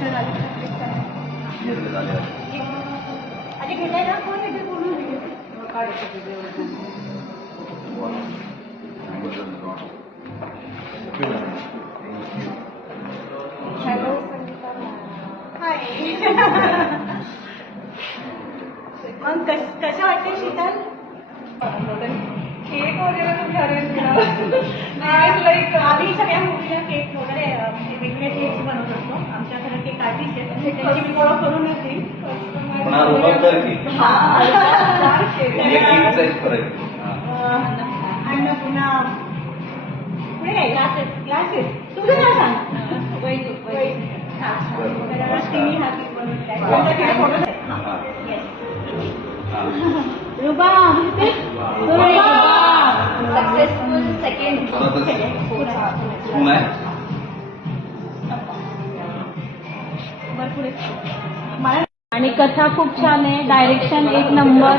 picture आले आधी घेताय ना कोण तिथे बोलून हॅलो संगीता हाय मग कसं वाटतं शीतल केक वगैरे खूप ठरेल लाईक आम्ही सगळ्या मुलीला केक वगैरे वेगवेगळे केक बनवत असतो आमच्याकडे केक आर्टिस्ट आहेत त्यांची मी ओळख करून येते आणि पुन्हा पुढे काय क्लासेस तुझं नाव सांग तिन्ही हा केक बनवत आहे फोटो रुबा सक्सेसफुल सेकंड आणि कथा खूप छान आहे डायरेक्शन एक नंबर